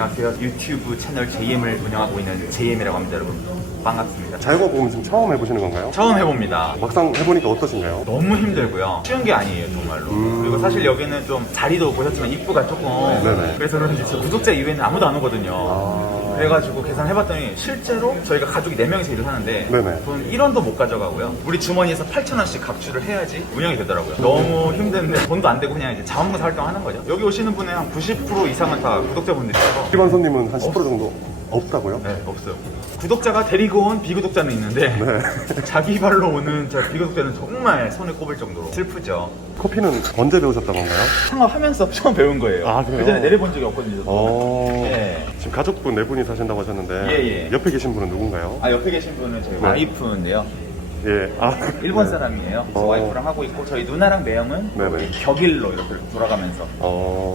안녕하세요. 유튜브 채널 JM을 운영하고 있는 JM이라고 합니다, 여러분. 반갑습니다. 자영업은 지금 처음 해보시는 건가요? 처음 해봅니다. 막상 해보니까 어떠신가요? 너무 힘들고요. 쉬운 게 아니에요, 정말로. 그리고 사실 여기는 좀 자리도 보셨지만 입구가 조금 네네. 그래서 그런지 구독자 이외에는 아무도 안 오거든요. 그래가지고 계산해봤더니 실제로 저희가 가족이 4명이서 일을 하는데 네네. 돈 1원도 못 가져가고요. 우리 주머니에서 8,000원씩 각출을 해야지 운영이 되더라고요. 너무 힘든데 돈도 안 되고 그냥 이제 자원봉사 활동하는 거죠. 여기 오시는 분의 한 90% 이상은 다 구독자분들이라서 일반 손님은 한 10% 정도 없다고요? 네, 없어요. 구독자가 데리고 온 비구독자는 있는데 네. 자기 발로 오는 저 비구독자는 정말 손에 꼽을 정도로 슬프죠. 커피는 언제 배우셨던 건가요? 창업하면서 처음 배운 거예요. 아, 그래요? 그전에 내려본 적이 없거든요. 네. 지금 가족분 4분이 사신다고 하셨는데 예. 옆에 계신 분은 누군가요? 아, 옆에 계신 분은 저희 와이프인데요. 예. 일본 네. 사람이에요. 그래서 와이프랑 하고 있고 저희 누나랑 매형은 네네. 격일로 이렇게 돌아가면서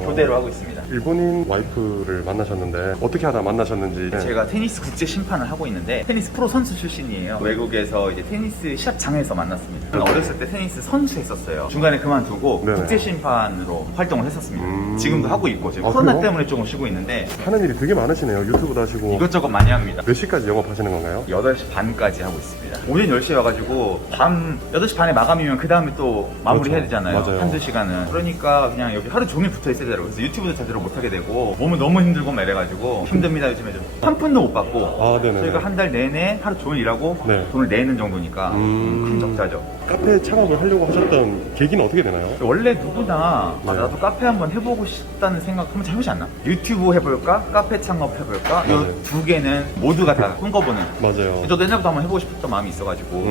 교대로 하고 있습니다. 일본인 와이프를 만나셨는데 어떻게 하다 만나셨는지. 네. 제가 테니스 국제 심판을 하고 있는데 테니스 프로 선수 출신이에요. 외국에서 이제 테니스 시합장에서 만났습니다. 저는 어렸을 때 테니스 선수 했었어요. 중간에 그만두고 네네. 국제 심판으로 활동을 했었습니다. 지금도 하고 있고 지금 아, 코로나 그래요? 때문에 조금 쉬고 있는데 하는 일이 되게 많으시네요. 유튜브도 하시고. 이것저것 많이 합니다. 몇 시까지 영업하시는 건가요? 8시 반까지 하고 있습니다. 오전 10시에 와가지고 밤 8시 반에 마감이면 그 다음에 또 마무리 해야 그렇죠. 되잖아요. 맞아요. 한두 시간은. 그러니까 그냥 여기 하루 종일 붙어 있어야 되더라고요. 그래서 유튜브도 제대로 못하게 되고 몸은 너무 힘들고 막 이래가지고 힘듭니다. 요즘에 좀. 한 푼도 못 받고 아, 네네. 저희가 한 달 내내 하루 종일 일하고 네. 돈을 내는 정도니까 큰 적자죠. 카페 창업을 하려고 하셨던 계기는 어떻게 되나요? 원래 누구나 네. 나도 카페 한번 해보고 싶다는 생각 한번 해보지 않나? 유튜브 해볼까? 카페 창업 해볼까? 맞아요. 이 두 개는 모두가 다 꿈꿔보는. 맞아요. 저도 옛날부터 한번 해보고 싶었던 마음이 있어가지고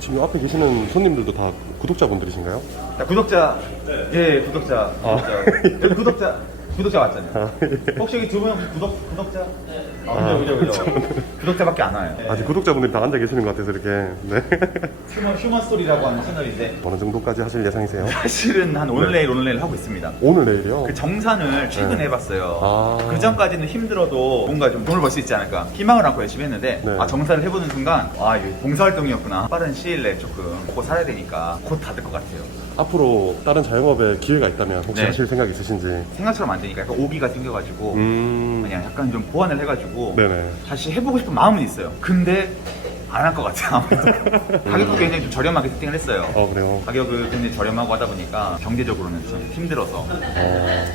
지금 앞에 계시는 손님들도 다 구독자분들이신가요? 자, 구독자. 예, 구독자. 여기 구독자 왔잖아요. 혹시 여기 두 분 혹시 구독자? 그죠. 구독자밖에 안 와요. 아직 구독자분들이 다 앉아 계시는 것 같아서 이렇게. 네. 휴먼 스토리라고 하는 채널인데 어느 정도까지 하실 예상이세요? 사실은 한 오늘 내일 하고 있습니다. 오늘 내일이요? 그 정산을 최근에 해봤어요. 아. 그 전까지는 힘들어도 뭔가 좀 돈을 벌 수 있지 않을까 희망을 안고 열심히 했는데 네. 정산을 해보는 순간 이게 봉사활동이었구나. 빠른 시일 내에 조금 먹고 살아야 되니까 곧 다 될 것 같아요. 앞으로 다른 자영업에 기회가 있다면 혹시 네. 하실 생각 있으신지? 생각처럼 안 되니까 약간 오기가 생겨가지고 그냥 약간 좀 보완을 해가지고 네네. 다시 해보고 싶은 마음은 있어요. 근데 안 할 것 같아요. 아무래도. 가격도 굉장히 좀 저렴하게 세팅을 했어요. 그래요? 가격을 굉장히 저렴하고 하다 보니까 경제적으로는 좀 힘들어서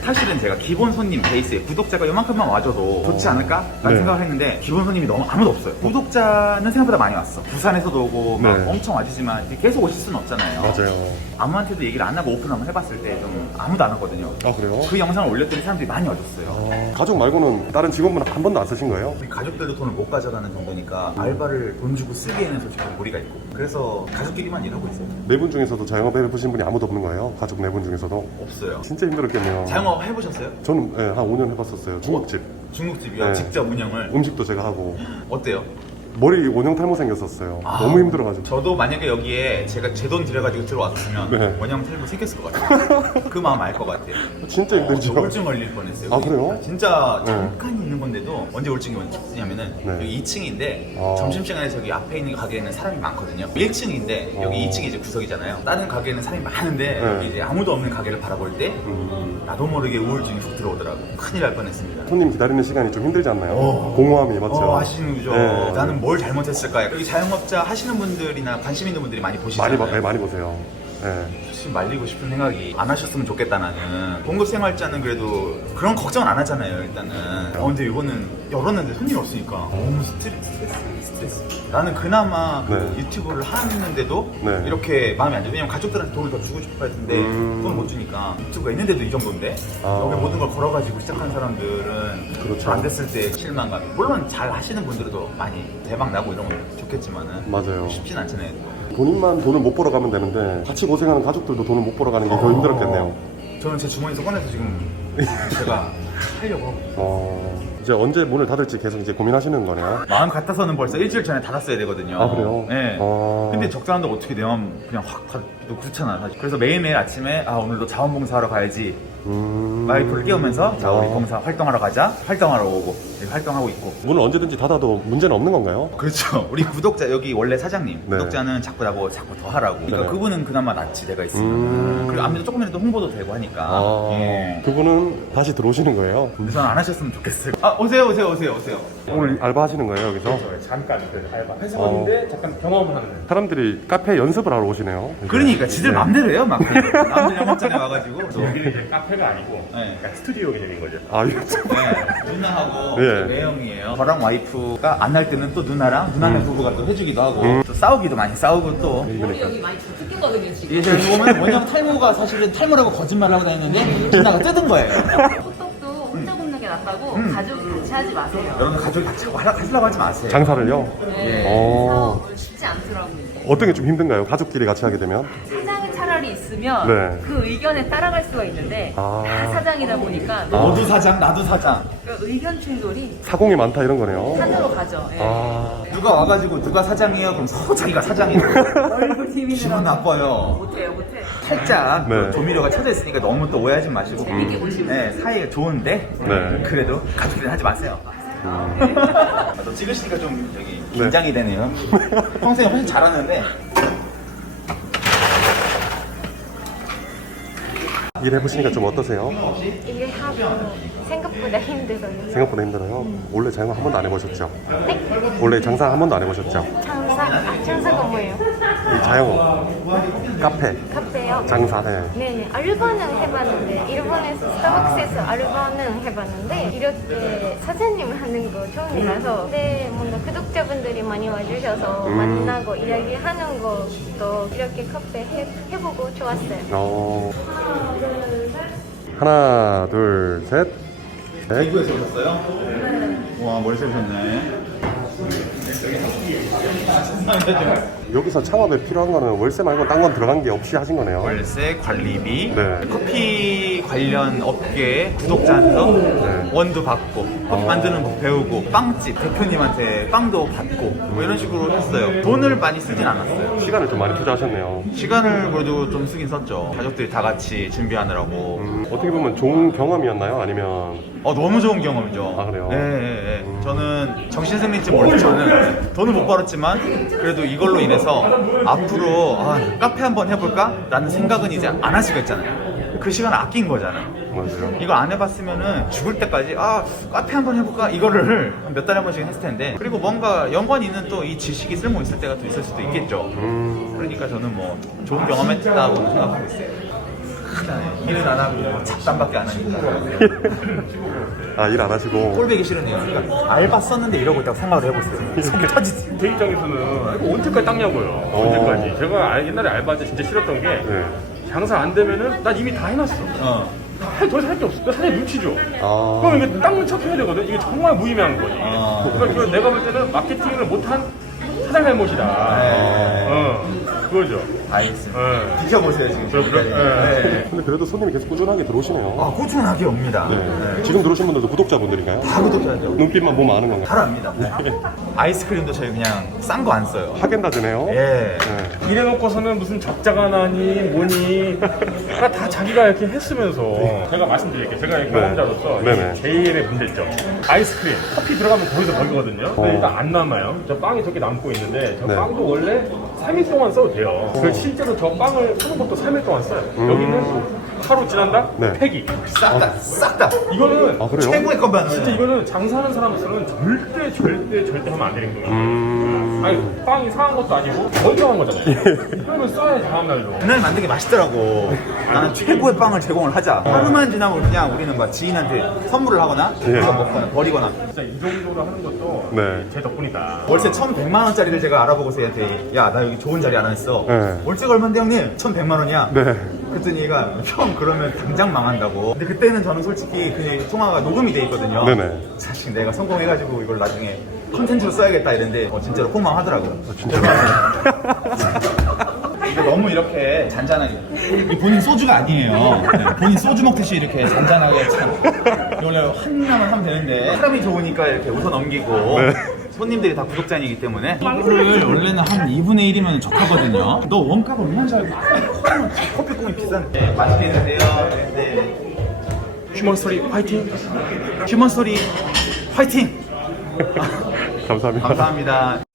사실은 제가 기본 손님 베이스에 구독자가 요만큼만 와줘도 좋지 않을까? 라는 네. 생각을 했는데 기본 손님이 너무 아무도 없어요. 구독자는 생각보다 많이 왔어. 부산에서도 오고 막 네. 엄청 와주지만 계속 오실 수는 없잖아요. 맞아요. 아무한테도 얘기를 안 하고 오픈 한번 해봤을 때 좀 아무도 안 왔거든요. 아, 그래요? 그 영상을 올렸더니 사람들이 많이 와줬어요. 가족 말고는 다른 직원분 한 번도 안 쓰신 거예요? 우리 가족들도 돈을 못 가져가는 정도니까 알바를 돈 주고 쓰기에는 솔직히 무리가 있고 그래서 가족끼리만 일하고 있어요. 4분 중에서도 자영업 해보신 분이 아무도 없는 거예요? 가족 4분 중에서도? 없어요. 진짜 힘들었겠네요. 자영업 해보셨어요? 저는 한 5년 해봤었어요. 중국집. 중국집이요? 네. 직접 운영을? 음식도 제가 하고. 어때요? 머리 원형 탈모 생겼었어요. 너무 힘들어가지고. 저도 만약에 여기에 제가 제 돈 들여가지고 들어왔으면 네. 원형 탈모 생겼을 것 같아요. 그 마음 알 것 같아요. 진짜 힘들죠. 저 우울증 걸릴 뻔했어요. 아, 그래요? 진짜 네. 잠깐 있는 건데도 언제 우울증이 오냐면은 네. 여기 2층인데 아. 점심시간에 저기 앞에 있는 가게에는 사람이 많거든요. 1층인데 여기 2층이 이제 구석이잖아요. 다른 가게에는 사람이 많은데 네. 여기 이제 아무도 없는 가게를 바라볼 때 나도 모르게 우울증이 훅 들어오더라고. 큰일 날 뻔했습니다. 손님 기다리는 시간이 좀 힘들지 않나요? 공허함이 맞죠? 하시는 거죠. 네. 나는 뭘 잘못했을까? 여기 자영업자 하시는 분들이나 관심 있는 분들이 많이 보시잖아요. 많이 보세요. 네. 사실 말리고 싶은 생각이 안 하셨으면 좋겠다 나는. 공급생활자는 그래도 그런 걱정을 안 하잖아요 일단은. 근데 이거는 열었는데 손님이 없으니까 너무 스트레스. 나는 그나마 그 네. 유튜브를 하는데도 네. 이렇게 마음이 안 돼. 왜냐면 가족들한테 돈을 더 주고 싶어 했는데 돈을 못 주니까 유튜브가 있는데도 이 정도인데 여기 모든 걸 걸어가지고 시작한 사람들은 그렇죠. 안 됐을 때 실망감. 물론 잘 하시는 분들도 많이 대박 나고 이런 건 좋겠지만은 맞아요. 쉽진 않잖아요. 본인만 돈을 못 벌어 가면 되는데 같이 고생하는 가족들도 돈을 못 벌어 가는 게 더 힘들었겠네요. 저는 제 주머니에서 꺼내서 지금 제가 하려고 하고 이제 언제 문을 닫을지 계속 이제 고민하시는 거네요. 마음 같아서는 벌써 일주일 전에 닫았어야 되거든요. 아, 그래요? 네. 근데 아. 적자한다고 어떻게 내 마음 그냥 확 닫기도 그렇잖아 사실. 그래서 매일매일 아침에 오늘도 자원봉사하러 가야지 와이프를 깨우면서 자 우리 아. 봉사 활동하러 가자. 활동하러 오고 이렇게 활동하고 있고. 문을 언제든지 닫아도 문제는 없는 건가요? 그렇죠. 우리 구독자 여기 원래 사장님 네. 구독자는 자꾸 나보고 자꾸 더 하라고. 그러니까 네. 그분은 그나마 낫지 내가 있으면. 그리고 아무래도 조금이라도 홍보도 되고 하니까. 아, 예. 그분은 다시 들어오시는 거예요? 우선 안 하셨으면 좋겠어요. 아 오세요. 오늘 알바 하시는 거예요, 여기서? 잠깐 그 알바 회사원인데 잠깐 경험을 하는 거예요. 사람들이 카페 연습을 하러 오시네요. 그러니까 지들 네. 맘대로 해요 막. 남들 영업장에 와가지고. 여기는 이제 카페가 아니고 네. 약간 스튜디오 개념인 거죠. 아, 유튜브. 네, 누나하고 예. 외형이에요. 저랑 와이프가 안 날 때는 또 누나랑 누나네 부부가 또 해주기도 하고 또 싸우기도 많이 싸우고 또 우리 여기 많이 뜯겼거든요 지금. 이게 제가 보면 원형 탈모가 사실은 탈모라고 거짓말을 하고 다니는데 누나가 뜯은 거예요. 호떡도 혼자 굽는 게 낫다고 가족이 같이 하지 마세요. 여러분 가족이 같이 하려고 하지 마세요. 장사를요? 네. 어. 사업은 쉽지 않더라고요. 어떤 게 좀 힘든가요? 가족끼리 같이 하게 되면? 사장이 차라리 있으면 네. 그 의견에 따라갈 수가 있는데 아. 다 사장이다 보니까 너도 사장 나도 사장. 그 의견 충돌이 사공이 많다 이런 거네요. 산으로 가죠. 예. 아, 누가 와가지고 누가 사장이에요? 그럼 서로 자기가 사장이에요. 얼굴 기분 TV는 나빠요. 못해요. 살짝 네. 또 조미료가 쳐져 있으니까 너무 또 오해하지 마시고. 재밌게 보시고. 네, 사이가 좋은데 네. 그래도 가족들은 하지 마세요. 또 찍으시니까 좀 여기 네. 긴장이 되네요. 평소에 훨씬 잘하는데 일해보시니까 좀 어떠세요? 일하고 생각보다 힘들어요. 생각보다 힘들어요? 원래 자영업 한 번도 안 해보셨죠? 원래 장사 한 번도 안 해보셨죠? 장사가 뭐예요? 이 자영업, 카페, 카페요? 장사, 네. 네네. 알바는 해봤는데 일본에서 스타벅스에서 알바는 해봤는데 이렇게 사장님 하는 거 처음이라서 근데 뭔가 구독자분들이 많이 와주셔서 만나고 이야기하는 것도 이렇게 카페 해보고 좋았어요. 어... 하나, 둘, 셋. 넷. 대구에서 오셨어요? 와 머리 세우셨네. 여기서 창업에 필요한 거는 월세 말고 딴 건 들어간 게 없이 하신 거네요. 월세, 관리비, 네. 커피 관련 업계 구독자한테 네. 원도 받고 커피 만드는 법 배우고 빵집 대표님한테 빵도 받고 뭐 이런 식으로 했어요. 돈을 많이 쓰진 않았어요. 시간을 좀 많이 투자하셨네요. 시간을 그래도 좀 쓰긴 썼죠. 가족들이 다 같이 준비하느라고. 어떻게 보면 좋은 경험이었나요? 아니면 너무 좋은 경험이죠. 아, 그래요? 네. 저는 정신승리인지 모르죠. 저는 돈을 못 벌었지만 그래도 이걸로 인해서 앞으로 카페 한번 해볼까? 라는 생각은 이제 안 할 수가 있잖아요. 그 시간을 아낀 거잖아요. 맞아요. 이거 안 해봤으면은 죽을 때까지 카페 한번 해볼까? 이거를 몇 달에 한 번씩 했을 텐데 그리고 뭔가 연관이 있는 또 이 지식이 쓸모 있을 때가 또 있을 수도 있겠죠. 그러니까 저는 뭐 좋은 경험했다고 생각하고 있어요. 일은 안 하고 잡담밖에 안 하니까 아, 일 안 하시고. 꼴보기 싫으네요. 그러니까 알바 썼는데 이러고 있다고 생각을 해보세요. 속이 터지지. 제 입장에서는 이거 언제까지 닦냐고요. 언제까지. 제가 옛날에 알바할 때 진짜 싫었던 게 네. 장사 안 되면은 난 이미 다 해놨어. 더 이상 할 게 없어. 사장님 눈치 줘. 아, 그럼 이게 닦는 척 해야 되거든. 이게 정말 무의미한 거지. 그러니까 내가 볼 때는 마케팅을 못한 사장 잘못이다. 그거죠. 알겠습니다. 네. 지켜보세요 지금. 네. 근데 그래도 손님이 계속 꾸준하게 들어오시네요. 꾸준하게 옵니다. 네. 지금 들어오신 분들도 구독자분들인가요? 다 구독자죠. 눈빛만 보면 아는 건가요? 잘 압니다. 아이스크림도 저희 그냥 싼 거 안 써요. 하겐다즈네요. 예. 네. 이래놓고서는 무슨 적자가 나니 뭐니 다 자기가 이렇게 했으면서 제가 말씀드릴게요. 제가 경험자로서 네네. 제일의 문제점 아이스크림 커피 들어가면 거기서 먹이거든요. 근데 일단 안 남아요. 저 빵이 저렇게 남고 있는데 저 네. 빵도 원래 3일 동안 써도 돼요. 그래서 실제로 저 빵을 사는 것도 3일 동안 써요. 여기는 하루 지난다? 네. 폐기. 싹 다. 이거는 아, 그래요? 최고의 것만. 진짜 이거는 장사하는 사람으로서는 절대 하면 안 되는 거예요. 아니 빵이 상한 것도 아니고 멀쩡한 거잖아요. 이거는 써야지 다음날도. 그날 만든 게 맛있더라고. 나는 최고의 빵을 제공을 하자. 하루만 지나고 그냥 우리는 막 지인한테 선물을 하거나 우리가 먹거나 버리거나. 진짜 이 정도로 하는 것도 네. 제 덕분이다. 월세 1,100만 원짜리를 제가 알아보고서 얘한테 야 나 여기 좋은 자리 안 했어. 네. 월세가 얼마인데 형님? 1,100만 원이야. 네. 그랬더니 얘가 형 그러면 당장 망한다고. 근데 그때는 저는 솔직히 그 통화가 녹음이 돼 있거든요. 네네. 사실 내가 성공해가지고 이걸 나중에 컨텐츠로 써야겠다 이랬는데 진짜로 폭망하더라고요. 이거 너무 이렇게 잔잔하게. 이 본인 소주가 아니에요. 네, 본인 소주 먹듯이 이렇게 잔잔하게 참. 원래 한 남을 하면 되는데 사람이 좋으니까 이렇게 웃어 넘기고. 손님들이 다 구독자이기 때문에 이거를 원래는 한 2분의 1이면 적하거든요. 너 원가가 얼마인지 알고 커피 공이 비싼데 맛있게 드세요. 네. 휴먼 스토리 화이팅! 휴먼 스토리 화이팅! 감사합니다. 감사합니다.